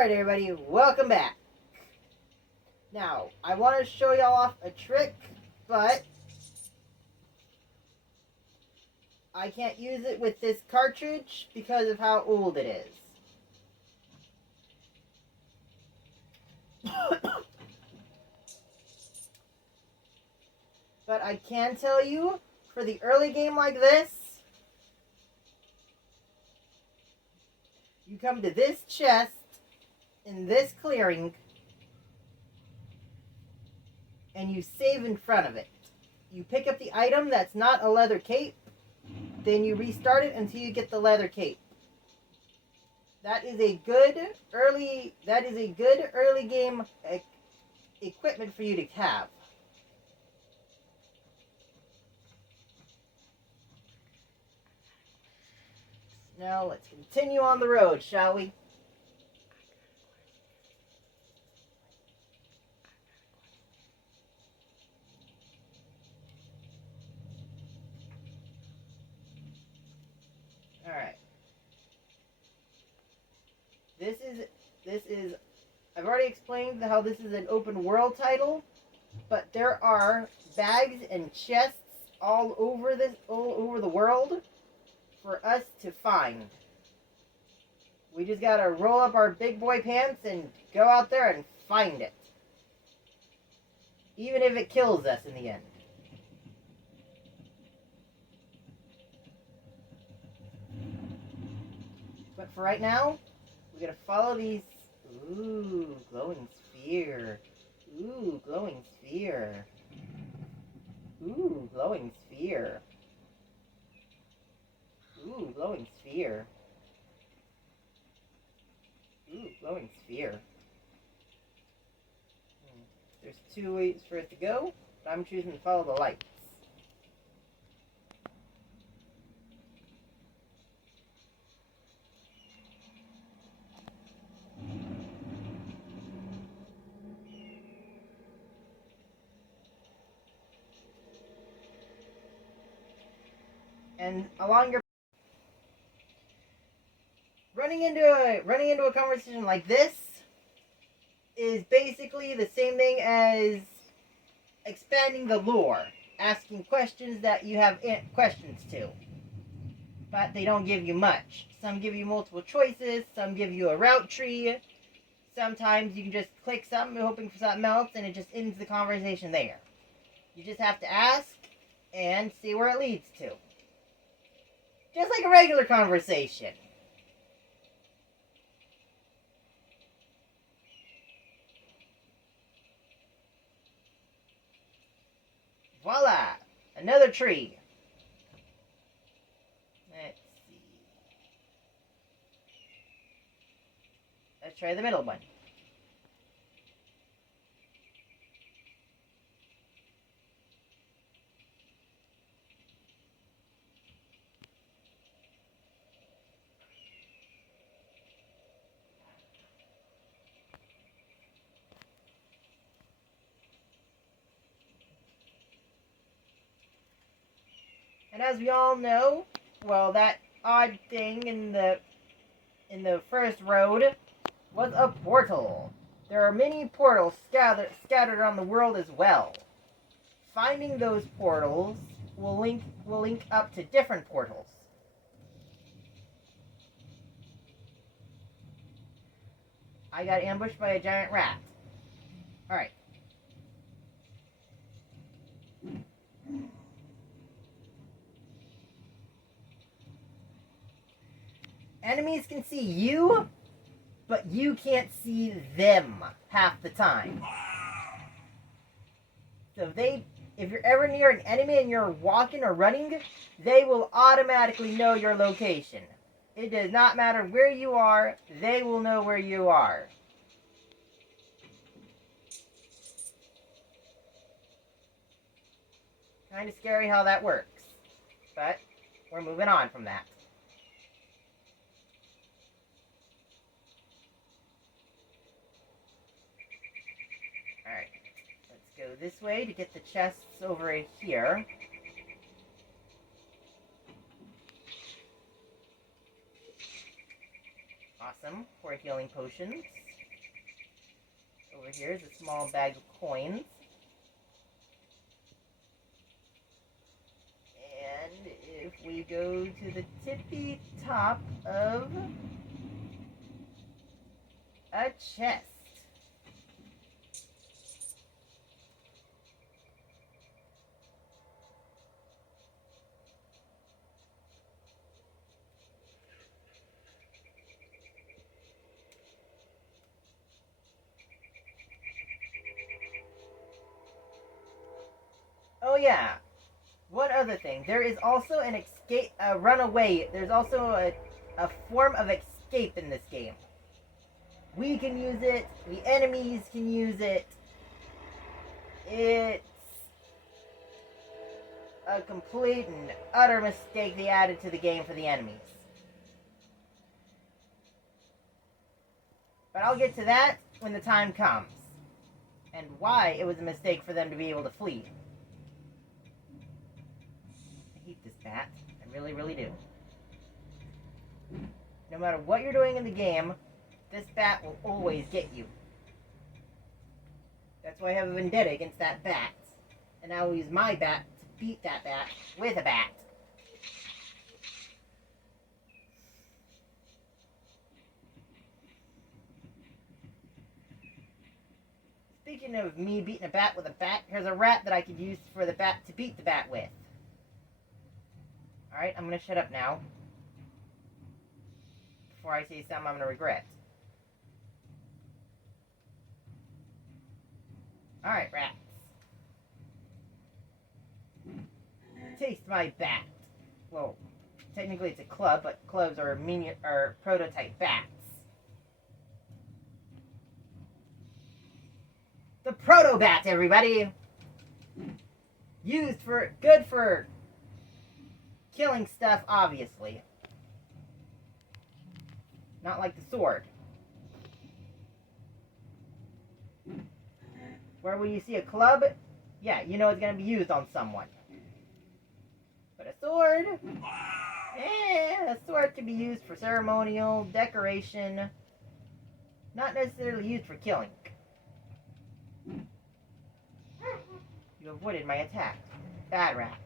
Alright everybody, welcome back. Now, I want to show y'all off a trick, but I can't use it with this cartridge because of how old it is. But I can tell you, for the early game like this, you come to this chest in this clearing and you save in front of it. You pick up the item that's not a leather cape, then you restart it until you get the leather cape. That is a good early game equipment for you to have. Now let's continue on the road, shall we? Alright. This is I've already explained how this is an open world title, but there are bags and chests all over the world for us to find. We just gotta roll up our big boy pants and go out there and find it. Even if it kills us in the end. But for right now, we gotta follow these. Ooh, glowing sphere. Ooh, glowing sphere. Ooh, glowing sphere. Ooh, glowing sphere. Ooh, glowing sphere. There's two ways for it to go, but I'm choosing to follow the lights. And along your running into a conversation like this is basically the same thing as expanding the lore, asking questions that you have questions to, but they don't give you much. Some give you multiple choices, some give you a route tree, sometimes you can just click something hoping for something else and it just ends the conversation there. You just have to ask and see where it leads to. Just like a regular conversation. Voila! Another tree. Let's see. Let's try the middle one. And as we all know, well, that odd thing in the first road was a portal. There are many portals scattered around the world as well. Finding those portals will link up to different portals. I got ambushed by a giant rat. Alright. Enemies can see you, but you can't see them half the time. So if you're ever near an enemy and you're walking or running, they will automatically know your location. It does not matter where you are, they will know where you are. Kind of scary how that works, but we're moving on from that. Alright, let's go this way to get the chests over here. Awesome, for healing potions. over here is a small bag of coins. And if we go to the tippy top of a chest. Oh yeah, one other thing. There is also an escape, runaway. There's also a form of escape in this game. We can use it. The enemies can use it. It's a complete and utter mistake they added to the game for the enemies. But I'll get to that when the time comes. And why it was a mistake for them to be able to flee. I hate this bat. I really, really do. No matter what you're doing in the game, this bat will always get you. That's why I have a vendetta against that bat. And I will use my bat to beat that bat with a bat. Speaking of me beating a bat with a bat, here's a rat that I could use for the bat to beat the bat with. Alright, I'm gonna shut up now. Before I say something I'm gonna regret. Alright, rats. Taste my bat. Well, technically it's a club, but clubs are prototype bats. The proto-bat, everybody! Good for killing stuff, obviously. Not like the sword. Where when you see a club, yeah, you know it's going to be used on someone. But a sword, a sword can be used for ceremonial, decoration, not necessarily used for killing. You avoided my attack. Bad rat.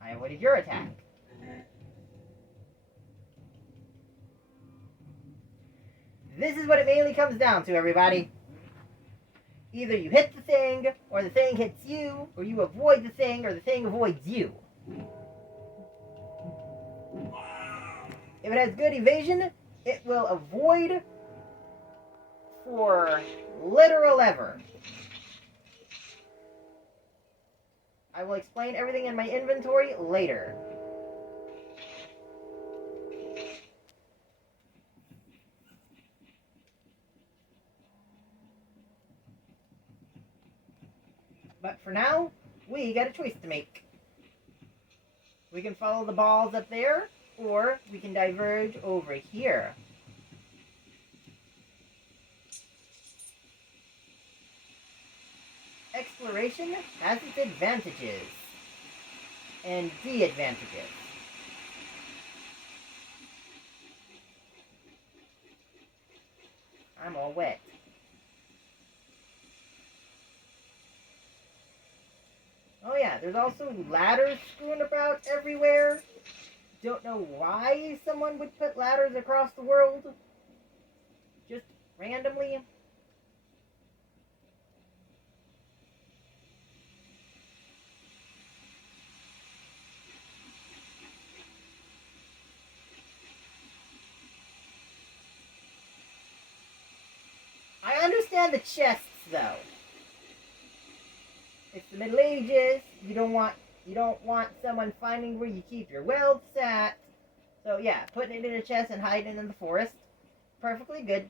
I avoided your attack. This is what it mainly comes down to, everybody. Either you hit the thing, or the thing hits you, or you avoid the thing, or the thing avoids you. If it has good evasion, it will avoid for literal ever. I will explain everything in my inventory later. But for now, we got a choice to make. We can follow the balls up there, or we can diverge over here. Exploration has its advantages and disadvantages. I'm all wet. Oh yeah, there's also ladders strewn about everywhere. Don't know why someone would put ladders across the world. Just randomly. I understand the chests, though. It's the Middle Ages. You don't want someone finding where you keep your wealth at. So yeah, putting it in a chest and hiding it in the forest, perfectly good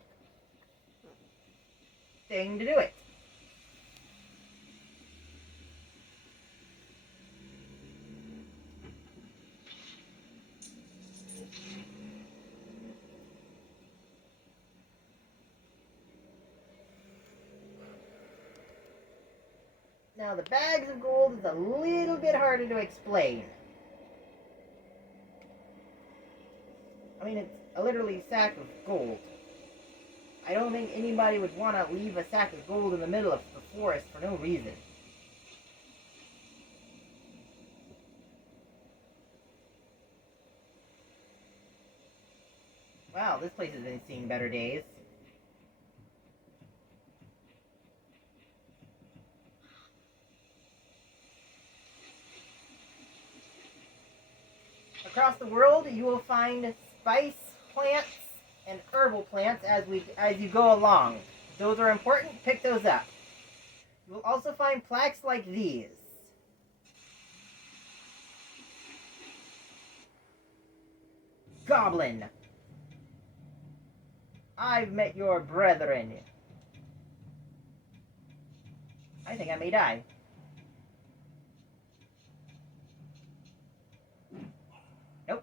thing to do it. Now the bags of gold is a little bit harder to explain. I mean, it's a literally sack of gold. I don't think anybody would want to leave a sack of gold in the middle of the forest for no reason. Wow, this place has been seeing better days. Across the world, you will find spice plants and herbal plants as you go along. Those are important. Pick those up. You will also find plaques like these. Goblin. I've met your brethren. I think I may die. Nope.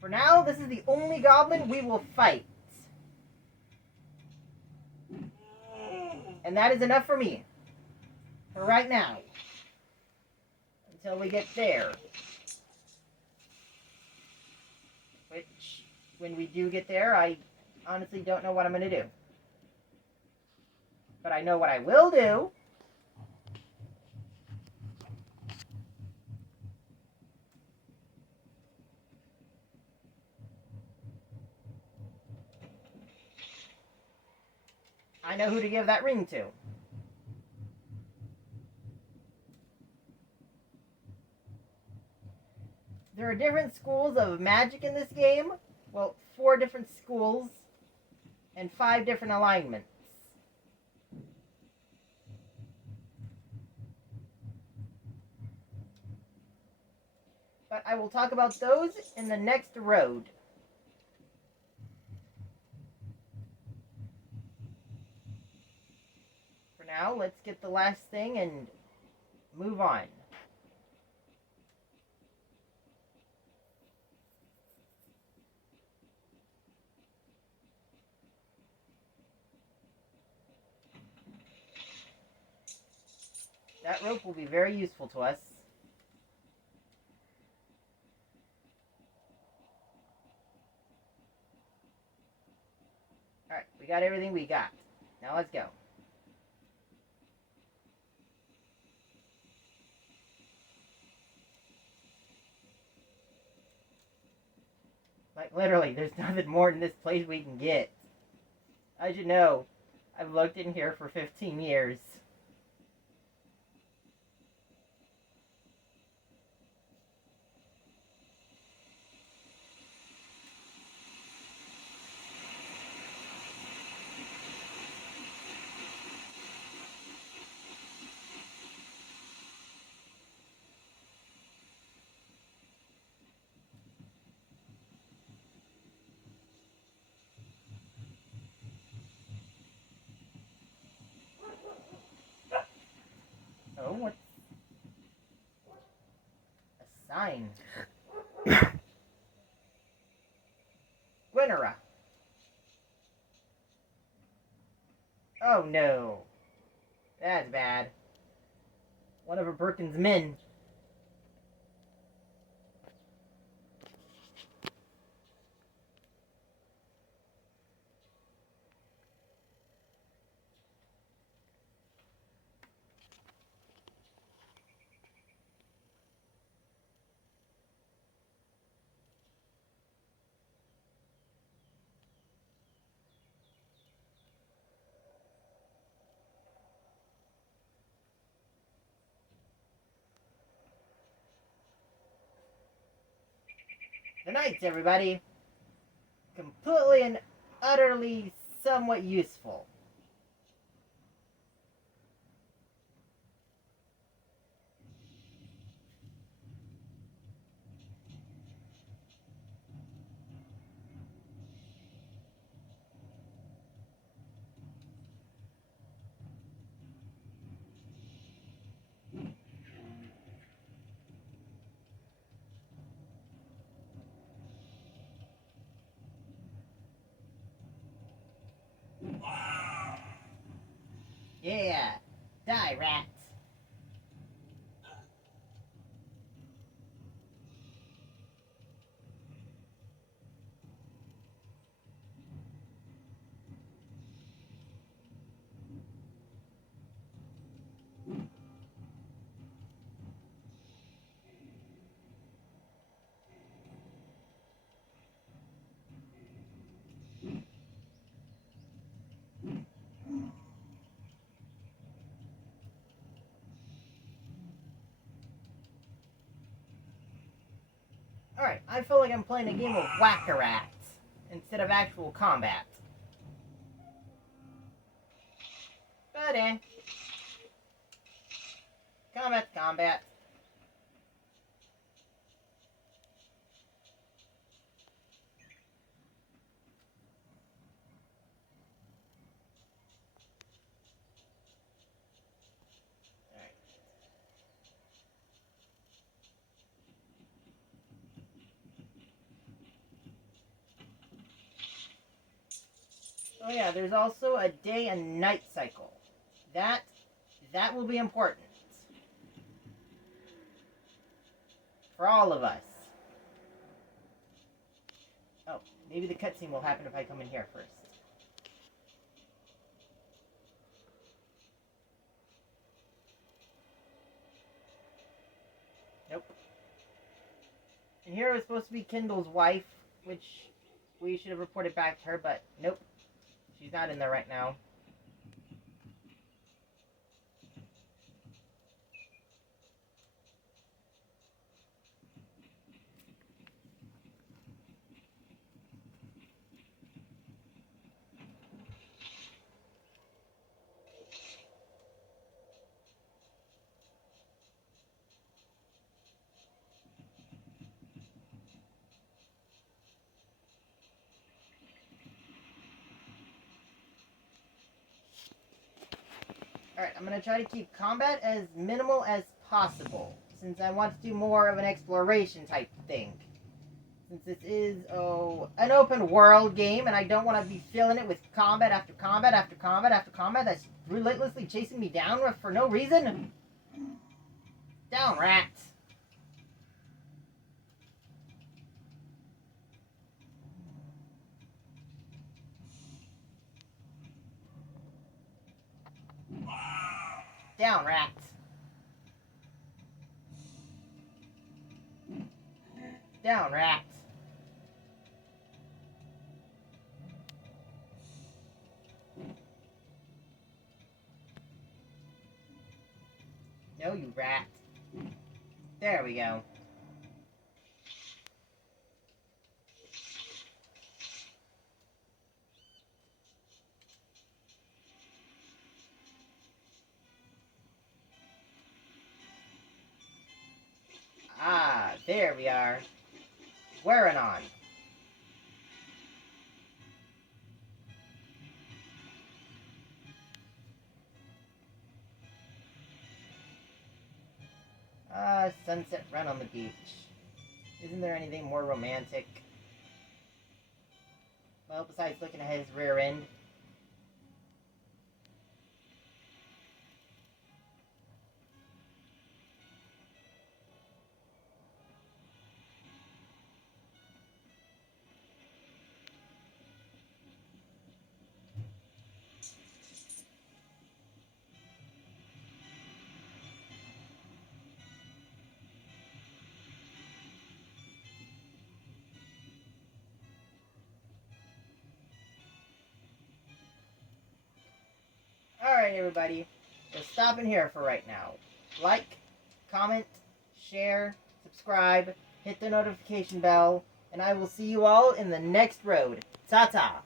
For now, this is the only goblin we will fight. And that is enough for me. For right now. Until we get there. Which, when we do get there, I honestly don't know what I'm going to do. But I know what I will do. I know who to give that ring to. There are different schools of magic in this game. Well, 4 different schools and 5 different alignments. But I will talk about those in the next road. For now, let's get the last thing and move on. That rope will be very useful to us. Alright, we got everything we got. Now let's go. Like, literally, there's nothing more in this place we can get. As you know, I've looked in here for 15 years. Oh, what's... a sign. GWERNIA. Oh no. That's bad. One of Birkin's men. The knights, everybody. Completely and utterly somewhat useful. Yeah. Die, rats. I feel like I'm playing a game of whack-a-rat instead of actual combat. But combat's combat. Oh yeah, there's also a day and night cycle. That will be important. For all of us. Oh, maybe the cutscene will happen if I come in here first. Nope. And here was supposed to be Kindle's wife, which we should have reported back to her, but nope. She's not in there right now. Alright, I'm going to try to keep combat as minimal as possible, since I want to do more of an exploration type thing. Since this is, an open world game, and I don't want to be filling it with combat after combat after combat after combat that's relentlessly chasing me down for no reason. Down, rats. Down, rats. Down, rats. No, you rat. There we go. Ah, there we are. GWERNIA. Sunset run on the beach. Isn't there anything more romantic? Well, besides looking at his rear end. Alright, everybody. We're stopping here for right now. Like, comment, share, subscribe, hit the notification bell, and I will see you all in the next road. Ta-ta!